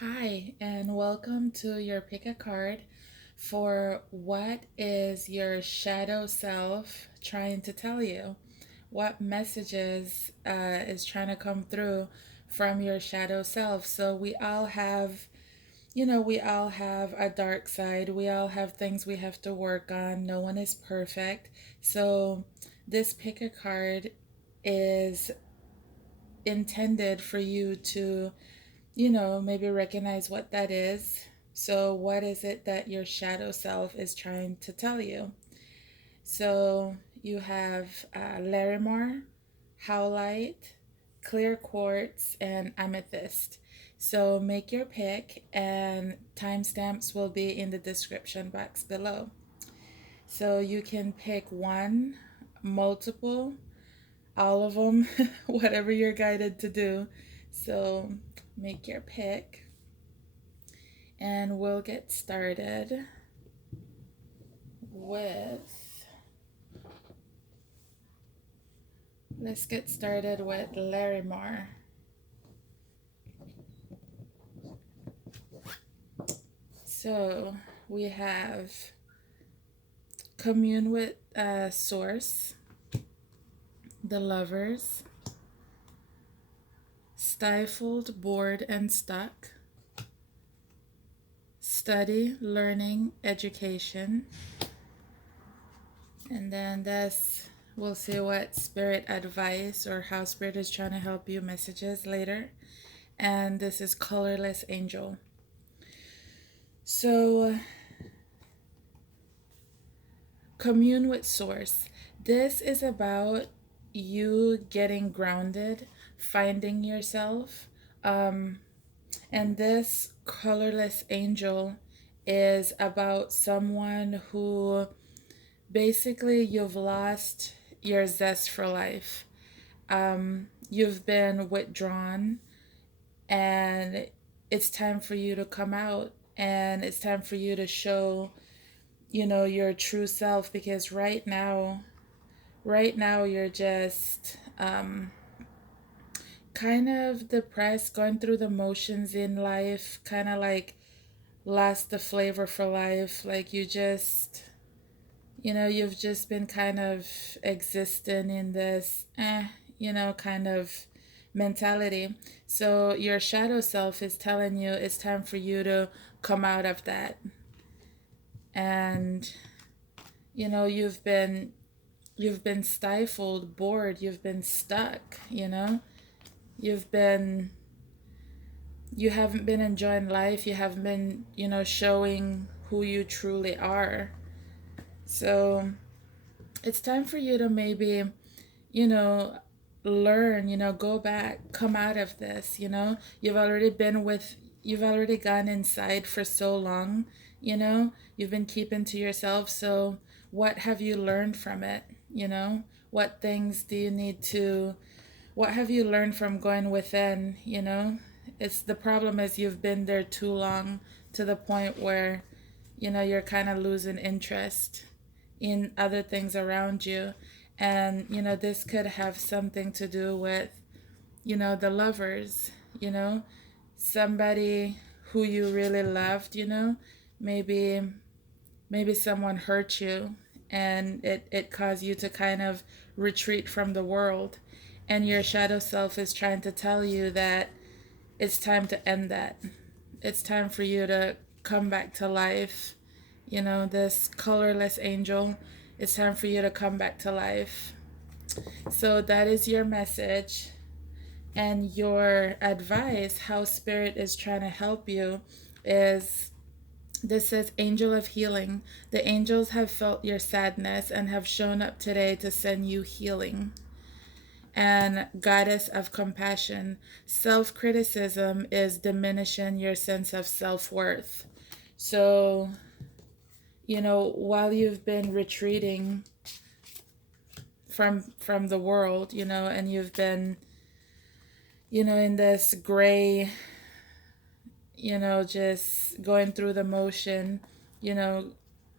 Hi, and welcome to your pick a card for what is your shadow self trying to tell you? What messages is trying to come through from your shadow self? So we all have a dark side. We all have things we have to work on. No one is perfect. So this pick a card is intended for you to maybe recognize what that is. So, what is it that your shadow self is trying to tell you? So, you have LARIMAR, HOWLITE, clear quartz, and amethyst. So, make your pick, and timestamps will be in the description box below. So, you can pick one, multiple, all of them, whatever you're guided to do. So, make your pick. And we'll get started with, let's get started with Larimar. So we have commune with source, the lovers, stifled, bored, and stuck, study, learning, education, and then this we'll see what spirit advice or how spirit is trying to help you messages later. And this is colorless angel. So commune with source. This is about you getting grounded, finding yourself. And this colorless angel is about someone who basically you've lost your zest for life. You've been withdrawn, and it's time for you to come out, and it's time for you to show your true self, because right now you're just kind of depressed, going through the motions in life, kind of like lost the flavor for life. Like you've just been kind of existing in this kind of mentality. So your shadow self is telling you it's time for you to come out of that. And you've been stifled, bored, you've been stuck, you've been you haven't been enjoying life, you haven't been showing who you truly are. So it's time for you to maybe you know learn, go back, come out of this. You've already gone inside for so long. You've been keeping to yourself. So what have you learned from it? What things do you need to what have you learned from going within? It's the problem is you've been there too long, to the point where you're kind of losing interest in other things around you. And this could have something to do with the lovers. Somebody who you really loved. Maybe someone hurt you, and it caused you to kind of retreat from the world. And your shadow self is trying to tell you that it's time to end that. It's time for you to come back to life. This colorless angel, it's time for you to come back to life. So that is your message. And your advice, how spirit is trying to help you, is this says, angel of healing. The angels have felt your sadness and have shown up today to send you healing. And goddess of compassion, self-criticism is diminishing your sense of self-worth. So while you've been retreating from the world, and you've been in this gray, just going through the motion,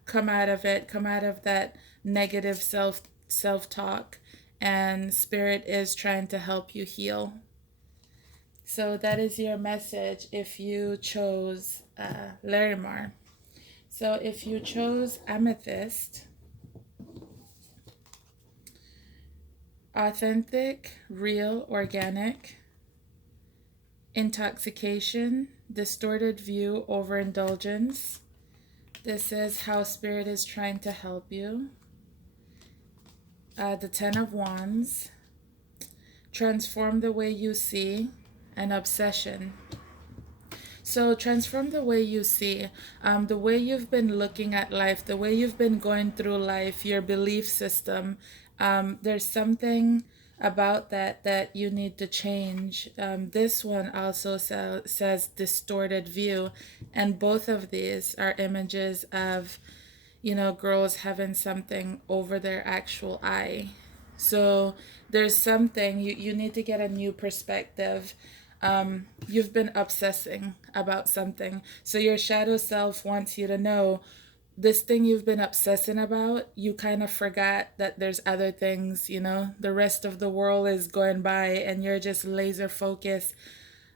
come out of it, come out of that negative self talk, and spirit is trying to help you heal. So that is your message if you chose Larimar. So if you chose Amethyst, authentic, real, organic, intoxication, distorted view, overindulgence. This is how Spirit is trying to help you. The Ten of Wands, transform the way you see, and obsession. So transform the way you see, the way you've been looking at life, the way you've been going through life, your belief system. There's something about that you need to change. This one also says distorted view, and both of these are images of, girls having something over their actual eye. So there's something, you need to get a new perspective. You've been obsessing about something. So your shadow self wants you to know this thing you've been obsessing about, you kind of forgot that there's other things, the rest of the world is going by and you're just laser focused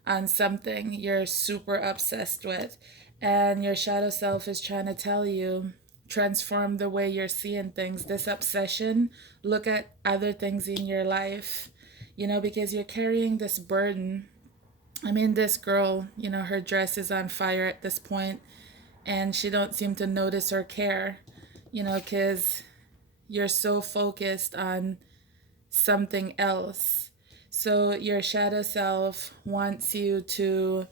on something you're super obsessed with. And your shadow self is trying to tell you, transform the way you're seeing things. This obsession, look at other things in your life, because you're carrying this burden. I mean, this girl, her dress is on fire at this point, and she don't seem to notice or care, because you're so focused on something else. So your shadow self wants you to,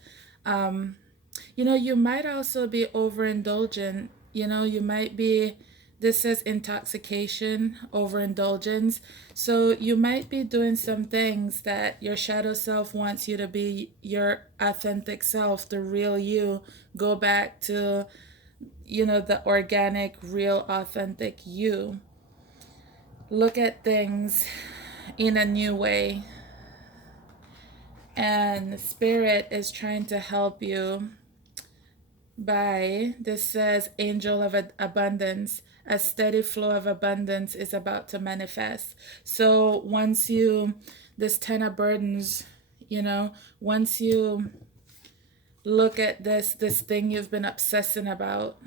you might also be overindulgent. You might be, this says intoxication, overindulgence. So you might be doing some things that your shadow self wants you to be your authentic self, the real you. Go back to, the organic, real, authentic you. Look at things in a new way. And Spirit is trying to help you by, this says, angel of abundance. A steady flow of abundance is about to manifest. So once you, this 10 of burdens, once you look at this thing you've been obsessing about,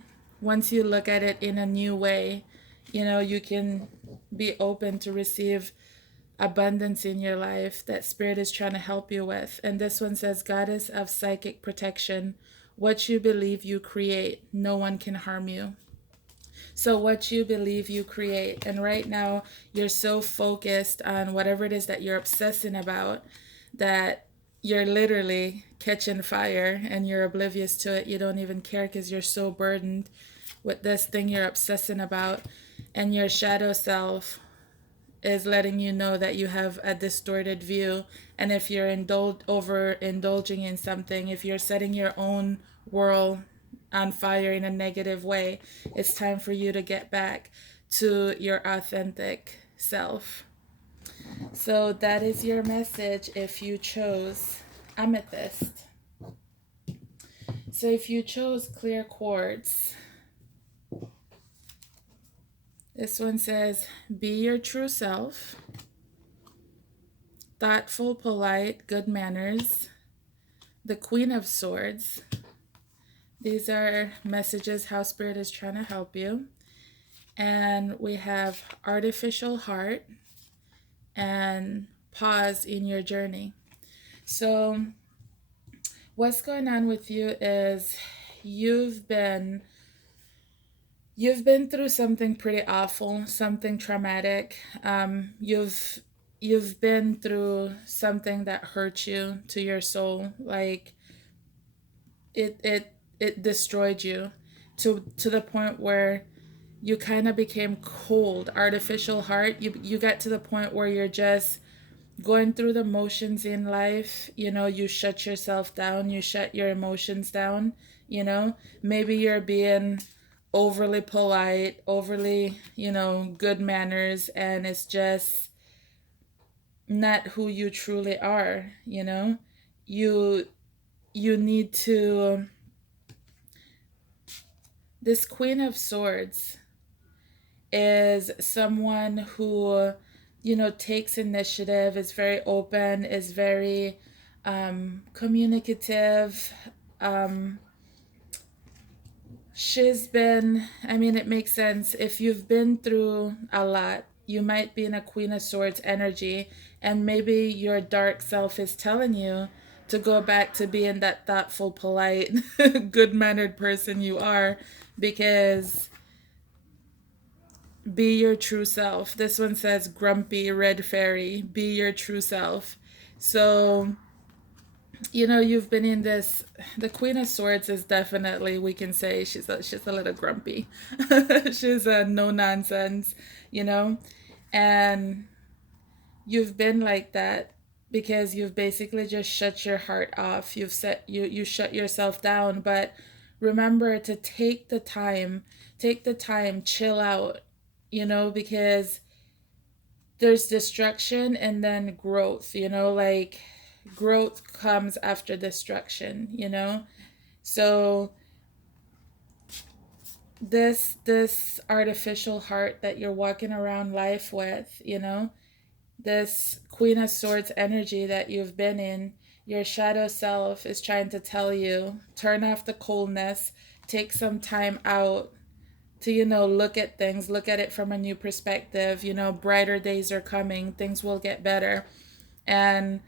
once you look at it in a new way, you can be open to receive abundance in your life that Spirit is trying to help you with. And this one says, Goddess of psychic protection, what you believe you create, no one can harm you. So what you believe you create. And right now you're so focused on whatever it is that you're obsessing about that you're literally catching fire and you're oblivious to it. You don't even care because you're so burdened with this thing you're obsessing about. And your shadow self is letting you know that you have a distorted view. And if you're overindulging in something, if you're setting your own world on fire in a negative way, it's time for you to get back to your authentic self. So that is your message if you chose Amethyst. So if you chose clear quartz, this one says, be your true self, thoughtful, polite, good manners, the Queen of Swords. These are messages how Spirit is trying to help you. And we have artificial heart and pause in your journey. So what's going on with you is you've been through something pretty awful, something traumatic. You've been through something that hurt you to your soul. Like it destroyed you to the point where you kind of became cold, artificial heart. You got to the point where you're just going through the motions in life. You shut yourself down, you shut your emotions down. Maybe you're being overly polite, overly, good manners, and it's just not who you truly are. You need to, this Queen of Swords is someone who, takes initiative, is very open, is very communicative. Um, she's been, I mean, it makes sense. If you've been through a lot, you might be in a Queen of Swords energy, and maybe your dark self is telling you to go back to being that thoughtful, polite, good mannered person you are, because be your true self. This one says grumpy red fairy, be your true self. So, you've been in this. The Queen of Swords is definitely, we can say, she's a little grumpy. She's a no nonsense, you know, and you've been like that because you've basically just shut your heart off. You shut yourself down. But remember to take the time, chill out, because there's destruction and then growth, like growth comes after destruction. So this artificial heart that you're walking around life with, this Queen of Swords energy that you've been in, your shadow self is trying to tell you, turn off the coldness, take some time out to, look at things, look at it from a new perspective. Brighter days are coming, things will get better. And,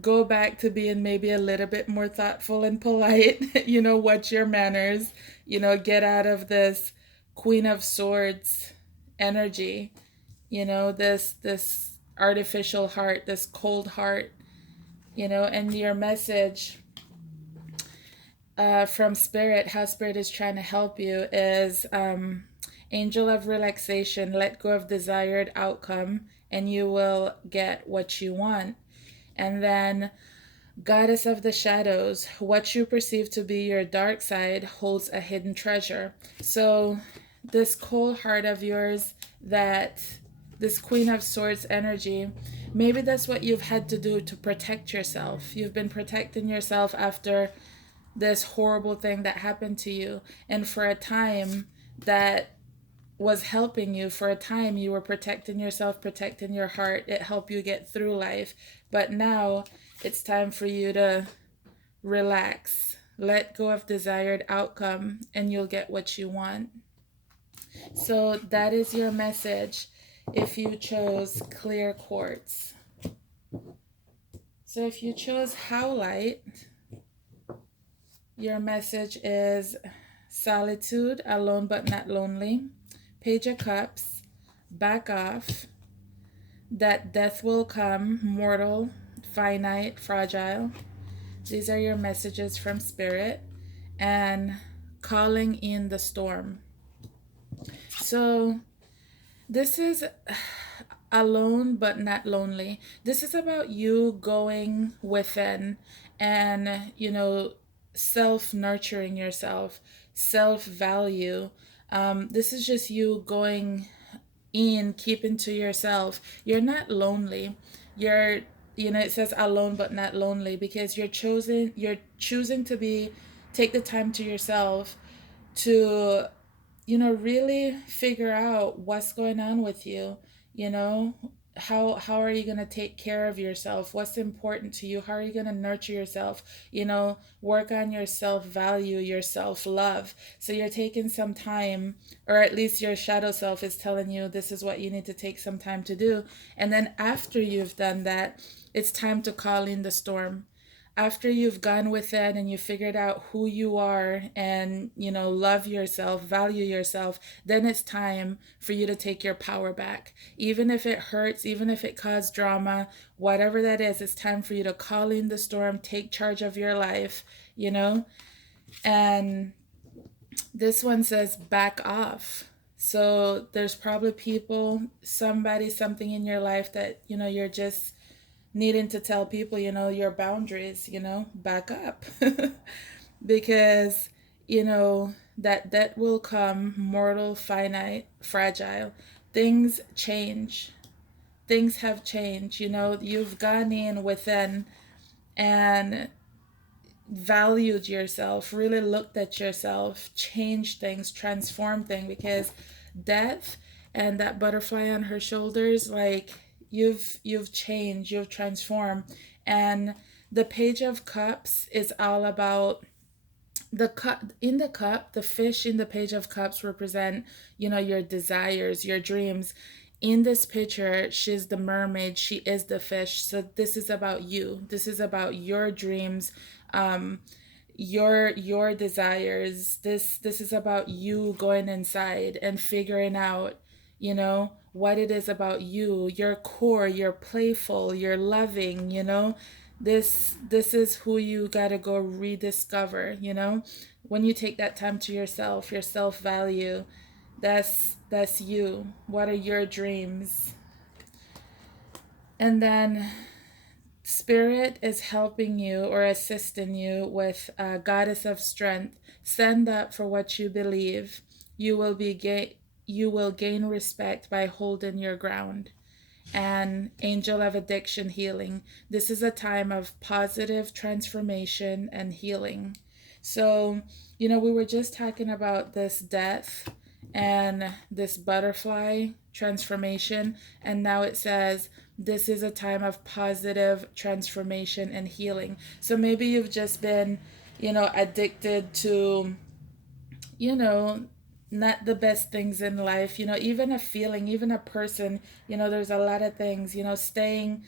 go back to being maybe a little bit more thoughtful and polite. Watch your manners, get out of this Queen of Swords energy, this artificial heart, this cold heart, and your message from Spirit, how Spirit is trying to help you is angel of relaxation, let go of desired outcome, and you will get what you want. And then Goddess of the Shadows, what you perceive to be your dark side holds a hidden treasure. So this cold heart of yours, this Queen of Swords energy, maybe that's what you've had to do to protect yourself. You've been protecting yourself after this horrible thing that happened to you. And for a time, that was helping you. For a time, you were protecting yourself, protecting your heart. It helped you get through life. But now it's time for you to relax, let go of desired outcome, and you'll get what you want. So that is your message if you chose clear quartz. So if you chose Howlite, your message is solitude, alone but not lonely, Page of Cups, back off, that death will come, mortal, finite, fragile. These are your messages from Spirit, and calling in the storm. So this is alone but not lonely. This is about you going within and, self-nurturing yourself, self-value. This is just you going in, keeping to yourself. You're not lonely. It says alone but not lonely because you're choosing to take the time to yourself to, really figure out what's going on with you. you know how are you going to take care of yourself? What's important to you? How are you going to nurture yourself? Work on your self value, your self love. So you're taking some time, or at least your shadow self is telling you this is what you need to take some time to do. And then after you've done that, it's time to call in the storm. After you've gone within and you figured out who you are and, love yourself, value yourself, then it's time for you to take your power back. Even if it hurts, even if it caused drama, whatever that is, it's time for you to call in the storm, take charge of your life, And this one says back off. So there's probably people, somebody, something in your life that, you're just needing to tell people, your boundaries, back up. Because, that will come, mortal, finite, fragile. Things change. Things have changed. You've gone in within and valued yourself, really looked at yourself, changed things, transformed things, because death and that butterfly on her shoulders, like, you've changed, you've transformed, And the Page of Cups is all about the cup. In the cup, the fish in the Page of Cups represent, your desires, your dreams. In this picture, she's the mermaid, she is the fish. So this is about you, this is about your dreams, um your desires. This is about you going inside and figuring out, what it is about you, your core. You're playful, you're loving, this is who you got to go rediscover, when you take that time to yourself, your self-value. That's you. What are your dreams? And then Spirit is helping you or assisting you with Goddess of Strength. Stand up for what you believe. You will gain respect by holding your ground. And Angel of Addiction Healing. This is a time of positive transformation and healing. So, we were just talking about this death and this butterfly transformation, and now it says this is a time of positive transformation and healing. So maybe you've just been, addicted to, you know, not the best things in life, even a feeling, even a person, there's a lot of things, staying,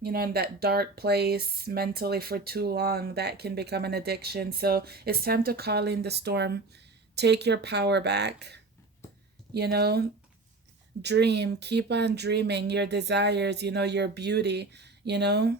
in that dark place mentally for too long, that can become an addiction. So it's time to call in the storm, take your power back, you know, dream, keep on dreaming your desires, your beauty, you know,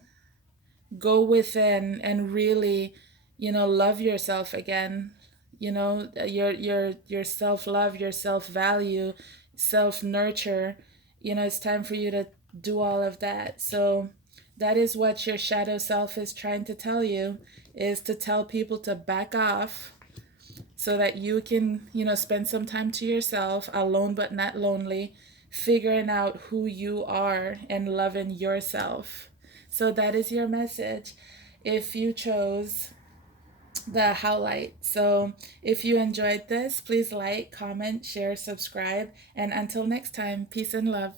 go within and really, love yourself again. Your self-love, your self-value, self-nurture. It's time for you to do all of that. So that is what your shadow self is trying to tell you, is to tell people to back off so that you can, spend some time to yourself, alone but not lonely, figuring out who you are and loving yourself. So that is your message if you chose the Howlite. So if you enjoyed this, please like, comment, share, subscribe, and until next time, peace and love.